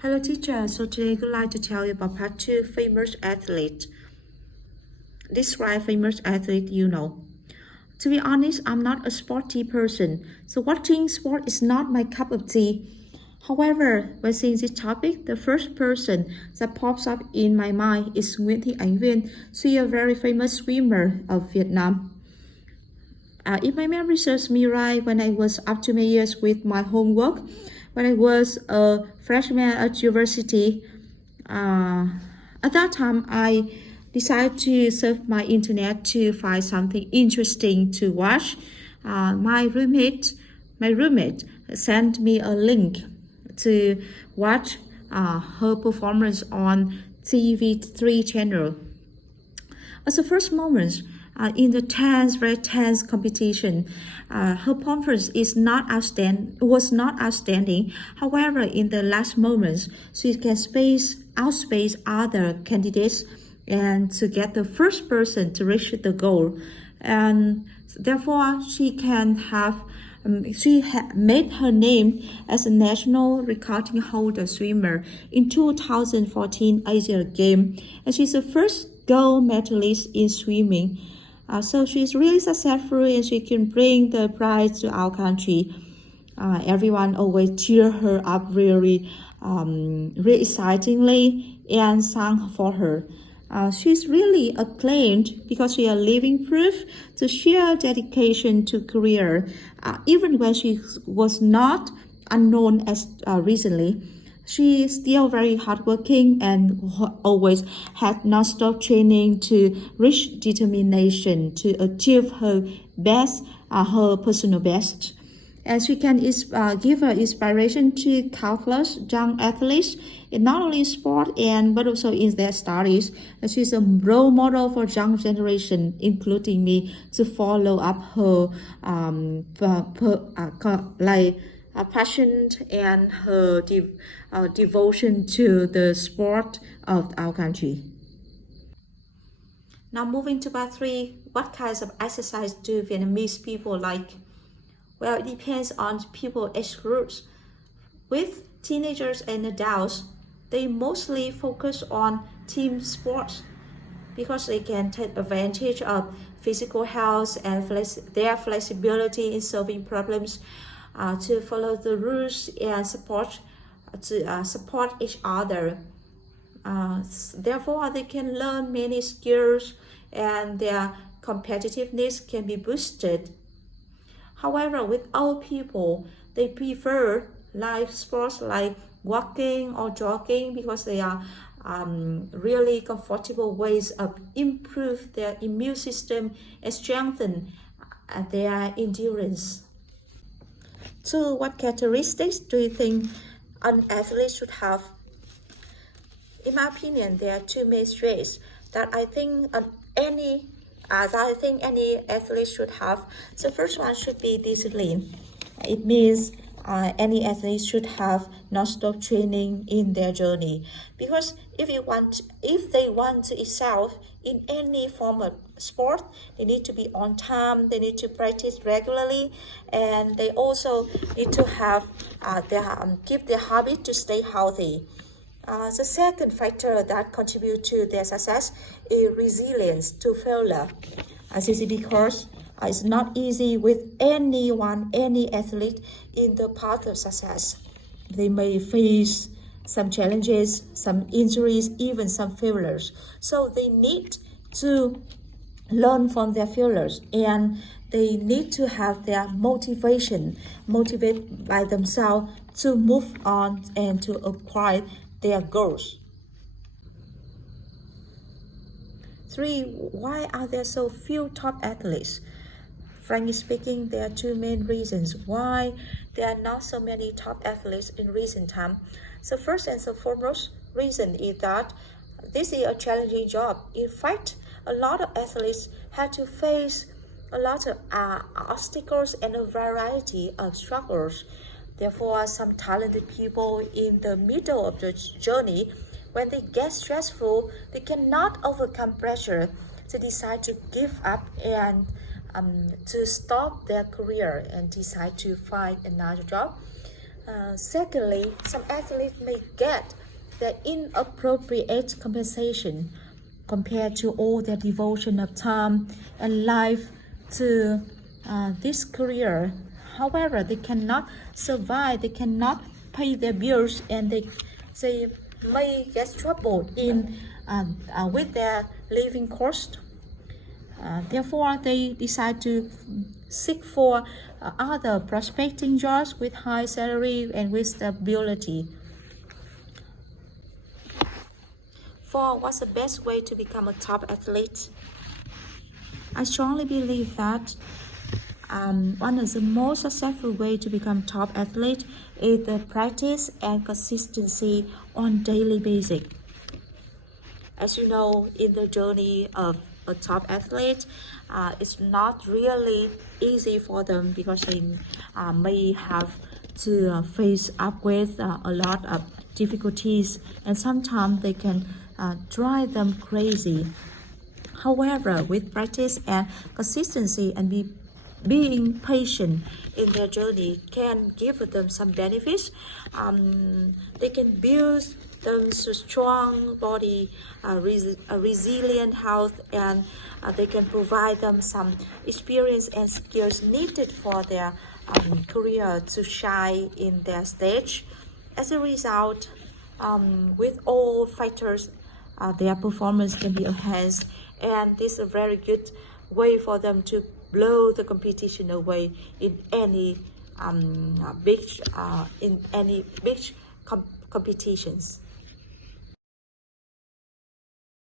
Hello teacher, so today I would like to tell you about part 2, famous athlete. Describe famous athlete you know. To be honest, I'm not a sporty person, so watching sport is not my cup of tea. However, when seeing this topic, the first person that pops up in my mind is Nguyễn Thị Ánh Viên. She is a very famous swimmer of Vietnam. If my memory serves me right, when I was up to my years with my homework, when I was a freshman at university, at that time I decided to surf my internet to find something interesting to watch. My roommate sent me a link to watch her performance on TV3 channel. At the first moments, in the very tense competition, her performance was not outstanding. However, in the last moments, she can outspace other candidates and to get the first person to reach the goal. And therefore, she made her name as a national record holder swimmer in 2014 Asian Games, and she's the first gold medalist in swimming. So she's really successful and she can bring the prize to our country. Everyone always cheer her up really excitingly and sang for her. She's really acclaimed because she is a living proof to sheer dedication to career. Even when she was not unknown as recently, she is still very hardworking and always had non-stop training to reach determination to achieve her best, her personal best. And she can give her inspiration to countless young athletes, in not only sport but also in their studies. And she's a role model for young generation, including me, to follow up her passion and her devotion to the sport of our country. Now moving to part 3, what kinds of exercise do Vietnamese people like? Well, it depends on people's age groups. With teenagers and adults, they mostly focus on team sports because they can take advantage of physical health and their flexibility in solving problems, to follow the rules and support each other. Therefore, they can learn many skills and their competitiveness can be boosted. However, with old people, they prefer live sports like walking or jogging because they are really comfortable ways of improve their immune system and strengthen their endurance. So, what characteristics do you think an athlete should have? In my opinion, there are two main traits that I think any athlete should have. The first one should be discipline. It means any athlete should have non-stop training in their journey, because if they want to excel in any form of sport, they need to be on time, they need to practice regularly, and they also need to have keep their habit to stay healthy. The second factor that contributes to their success is resilience to failure. This is because it's not easy with any athlete in the path of success. They may face some challenges, some injuries, even some failures. So they need to learn from their failures, and they need to have their motivate by themselves to move on and to acquire their goals. 3. Why are there so few top athletes? Frankly speaking, there are two main reasons why there are not so many top athletes in recent time. So first and foremost reason is that this is a challenging job. In fact, a lot of athletes have to face a lot of obstacles and a variety of struggles. Therefore, some talented people in the middle of the journey, when they get stressful, they cannot overcome pressure. They decide to give up and to stop their career and decide to find another job. Secondly, some athletes may get the inappropriate compensation compared to all their devotion of time and life to this career. However, they cannot survive, they cannot pay their bills, and they may get trouble in with their living cost. Therefore, they decide to seek for other prospecting jobs with high salary and with stability. For what's the best way to become a top athlete? I strongly believe that one of the most successful ways to become top athlete is the practice and consistency on daily basis. As you know, in the journey of a top athlete, it's not really easy for them because they may have to face up with a lot of difficulties, and sometimes they can drive them crazy. However, with practice and consistency and being patient in their journey can give them some benefits. They can build them to strong body, a resilient health, and they can provide them some experience and skills needed for their career to shine in their stage. As a result, with all fighters, their performance can be enhanced, and this is a very good way for them to blow the competition away in any big competitions.